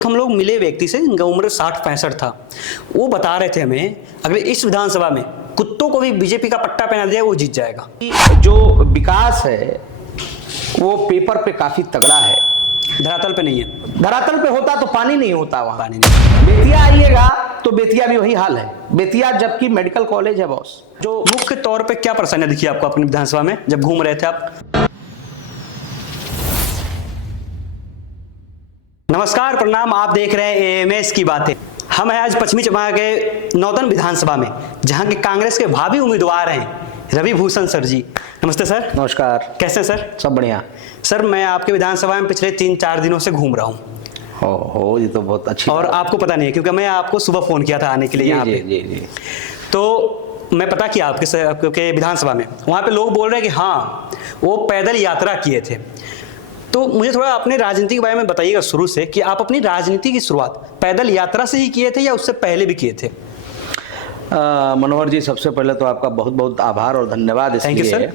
हम लोग मिले व्यक्ति से जिनका उम्र 60-65 था। वो बता रहे थे हमें अगर इस विधानसभा में कुत्तों को भी बीजेपी का पट्टा पहना दिया वो जीत जाएगा। जो विकास है वो पेपर पे काफी तगड़ा है, धरातल पे नहीं है। धरातल पे होता तो पानी नहीं होता वहां। पानी नहीं। बेतिया आइएगा तो बेतिया भी वही हाल है। बेतिया जबकि मेडिकल कॉलेज है बॉस। जो मुख्य तौर पे क्या परेशानियां दिखी आपको अपनी विधानसभा में जब घूम रहे थे आप? नमस्कार, प्रणाम। आप देख रहे हैं एएमएस की बातें। हम हैं आज पश्चिमी चंपारण के नौतन विधानसभा में, जहां के कांग्रेस के भावी उम्मीदवार हैं रवि भूषण सर जी। नमस्ते सर। नमस्कार। कैसे हैं सर? सब बढ़िया सर। मैं आपके विधानसभा में पिछले 3-4 दिनों से घूम रहा हूँ। हो ये तो बहुत अच्छी और आपको पता नहीं है क्योंकि मैं आपको सुबह फोन किया था आने के लिए यहाँ पे। जी। तो मैं पता किया आपके विधानसभा में, वहाँ पे लोग बोल रहे हैं कि हाँ वो पैदल यात्रा किए थे। तो मुझे थोड़ा अपने राजनीति के बारे में बताइएगा शुरू से कि आप अपनी राजनीति की शुरुआत पैदल यात्रा से ही किए थे या उससे पहले भी किए थे? मनोहर जी, सबसे पहले तो आपका बहुत बहुत आभार और धन्यवाद इसलिए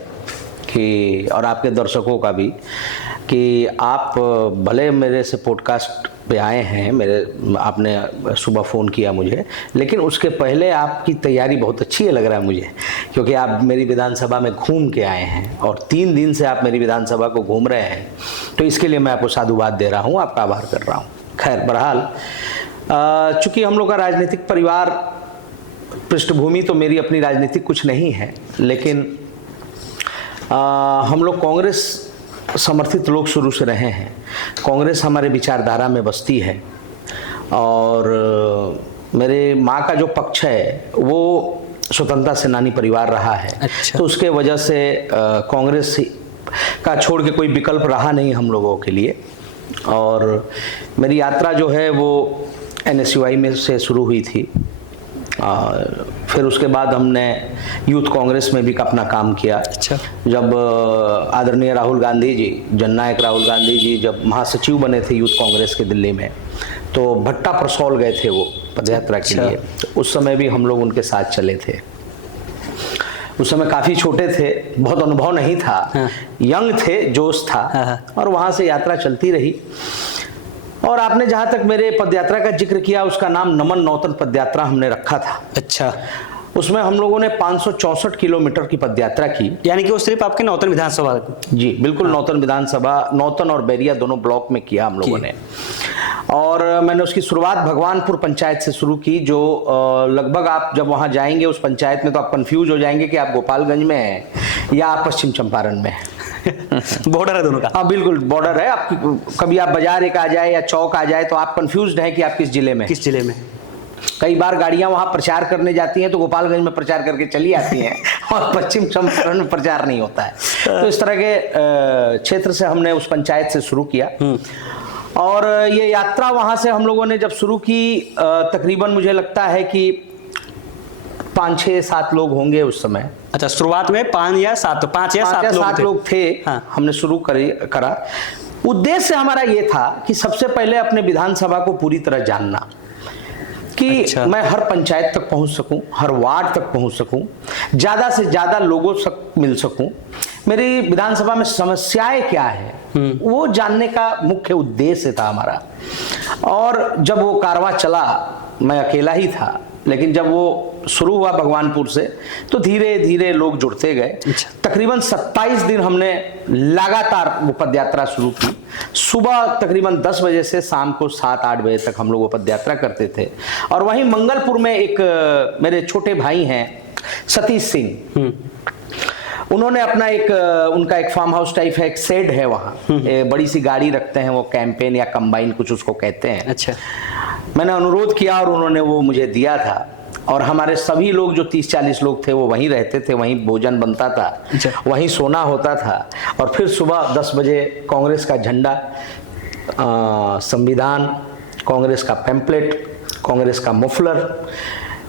कि, और आपके दर्शकों का भी, कि आप भले मेरे से पॉडकास्ट पे आए हैं, आपने सुबह फ़ोन किया मुझे, लेकिन उसके पहले आपकी तैयारी बहुत अच्छी है लग रहा है मुझे, क्योंकि आप मेरी विधानसभा में घूम के आए हैं और 3 दिन से आप मेरी विधानसभा को घूम रहे हैं। तो इसके लिए मैं आपको साधुवाद दे रहा हूँ, आपका आभार कर रहा हूँ। खैर, बहरहाल चूँकि हम लोग का राजनीतिक परिवार, पृष्ठभूमि तो मेरी अपनी राजनीतिक कुछ नहीं है, लेकिन हम लोग कांग्रेस समर्थित लोग शुरू से रहे हैं। कांग्रेस हमारे विचारधारा में बसती है और मेरे माँ का जो पक्ष है वो स्वतंत्रता सेनानी परिवार रहा है। अच्छा। तो उसके वजह से कांग्रेस का छोड़ के कोई विकल्प रहा नहीं हम लोगों के लिए। और मेरी यात्रा जो है वो NSUI में से शुरू हुई थी और फिर उसके बाद हमने यूथ कांग्रेस में भी अपना काम किया। अच्छा। जब आदरणीय राहुल गांधी जी, जननायक राहुल गांधी जी जब महासचिव बने थे यूथ कांग्रेस के दिल्ली में, तो भट्टा परसौल गए थे वो पदयात्रा के लिए। तो उस समय भी हम लोग उनके साथ चले थे। उस समय काफ़ी छोटे थे, बहुत अनुभव नहीं था। हाँ। यंग थे, जोश था। हाँ। और वहाँ से यात्रा चलती रही। और आपने जहाँ तक मेरे पदयात्रा का जिक्र किया, उसका नाम नमन नौतन पदयात्रा हमने रखा था। अच्छा। उसमें हम लोगों ने 564 किलोमीटर की पदयात्रा की। यानी कि वो सिर्फ आपके नौतन विधानसभा? जी बिल्कुल। हाँ। नौतन विधानसभा, नौतन और बैरिया दोनों ब्लॉक में किया हम लोगों ने। और मैंने उसकी शुरुआत भगवानपुर पंचायत से शुरू की, जो लगभग आप जब वहाँ जाएंगे उस पंचायत में तो आप कंफ्यूज हो जाएंगे कि आप गोपालगंज में हैं या आप पश्चिम चंपारण में हैं। बॉर्डर है दोनों का। हाँ बिल्कुल बॉर्डर है। आप कभी आप बाजार एक आ जाए या चौक आ जाए तो आप कंफ्यूज हैं कि आप किस जिले में। किस जिले में? कई कई बार गाड़ियां वहां प्रचार करने जाती हैं तो गोपालगंज में प्रचार करके चली आती हैं और पश्चिम चंपारण में प्रचार नहीं होता है। तो इस तरह के क्षेत्र से हमने उस पंचायत से शुरू किया। और ये यात्रा वहां से हम लोगों ने जब शुरू की, तकरीबन मुझे लगता है कि 5-6-7 लोग होंगे उस समय। अच्छा, शुरुआत में 5 या 7 लोग थे। हाँ। हमने शुरू करा। उद्देश्य हमारा ये था कि सबसे पहले अपने विधानसभा को पूरी तरह जानना, कि अच्छा। मैं हर पंचायत तक पहुंच सकूं, हर वार्ड तक पहुंच सकूं, ज्यादा से ज्यादा लोगों तक मिल सकूं, मेरी विधानसभा में समस्याएं क्या है वो जानने का मुख्य उद्देश्य था हमारा। और जब वो कारवां चला, मैं अकेला ही था, लेकिन जब वो शुरू हुआ भगवानपुर से तो धीरे धीरे लोग जुड़ते गए। अच्छा। तकरीबन 27 दिन हमने लगातार वो पदयात्रा शुरू की। सुबह तकरीबन 10 बजे से शाम को 7-8 बजे तक हम लोग वो पदयात्रा करते थे। और वहीं मंगलपुर में एक मेरे छोटे भाई हैं सतीश सिंह, उन्होंने अपना उनका एक फार्म हाउस टाइप है, एक शेड है वहाँ। बड़ी सी गाड़ी रखते हैं, वो कैंपेन या कंबाइन कुछ उसको कहते हैं। अच्छा। मैंने अनुरोध किया और उन्होंने वो मुझे दिया था। और हमारे सभी लोग जो 30-40 लोग थे वो वहीं रहते थे, वहीं भोजन बनता था। अच्छा। वहीं सोना होता था। और फिर सुबह 10 बजे कांग्रेस का झंडा, संविधान, कांग्रेस का पैम्पलेट, कांग्रेस का मफलर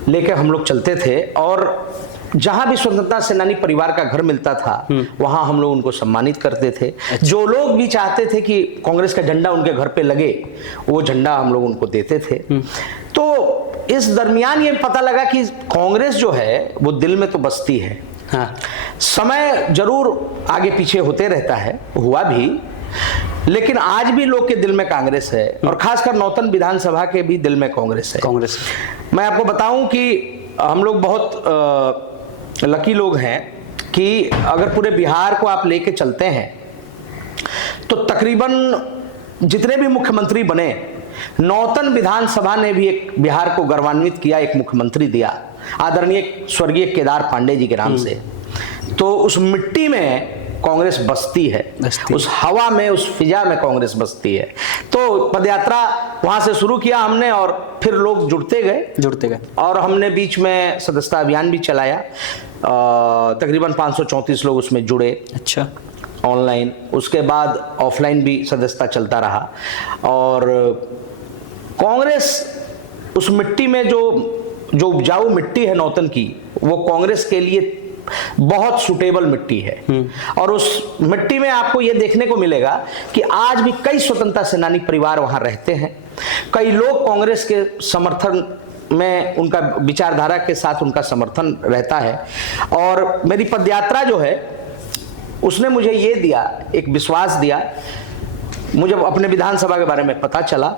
लेके हम लोग चलते थे। और जहां भी स्वतंत्रता सेनानी परिवार का घर मिलता था वहां हम लोग उनको सम्मानित करते थे। जो लोग भी चाहते थे कि कांग्रेस का झंडा उनके घर पे लगे, वो झंडा हम लोग उनको देते थे। तो इस दरमियान ये पता लगा कि कांग्रेस जो है वो दिल में तो बसती है। हाँ। समय जरूर आगे पीछे होते रहता है, हुआ भी, लेकिन आज भी लोग के दिल में कांग्रेस है, और खासकर नौतन विधानसभा के भी दिल में कांग्रेस है। कांग्रेस। मैं आपको बताऊं कि हम लोग बहुत लकी लोग हैं कि अगर पूरे बिहार को आप लेके चलते हैं तो तकरीबन जितने भी मुख्यमंत्री बने, नौतन विधानसभा ने भी एक बिहार को गौरवान्वित किया, एक मुख्यमंत्री दिया, आदरणीय स्वर्गीय केदार पांडे जी के नाम से। तो उस मिट्टी में कांग्रेस बसती है, उस हवा में, उस फिजा में कांग्रेस बसती है। तो पदयात्रा वहां से शुरू किया हमने, और फिर लोग जुड़ते गए, और हमने बीच में सदस्यता अभियान भी चलाया। तकरीबन 534 लोग उसमें जुड़े। अच्छा। ऑनलाइन, उसके बाद ऑफलाइन भी सदस्यता चलता रहा। और कांग्रेस उस मिट्टी में जो उपजाऊ मिट्टी है नौतन की, वो कांग्रेस के लिए बहुत सुटेबल मिट्टी है। और उस मिट्टी में आपको यह देखने को मिलेगा कि आज भी कई स्वतंत्रता सेनानी परिवार वहां रहते हैं। कई लोग कांग्रेस के समर्थन में, उनका विचारधारा के साथ उनका समर्थन रहता है। और मेरी पदयात्रा जो है उसने मुझे ये दिया, एक विश्वास दिया। मुझे अपने विधानसभा के बारे में पता चला।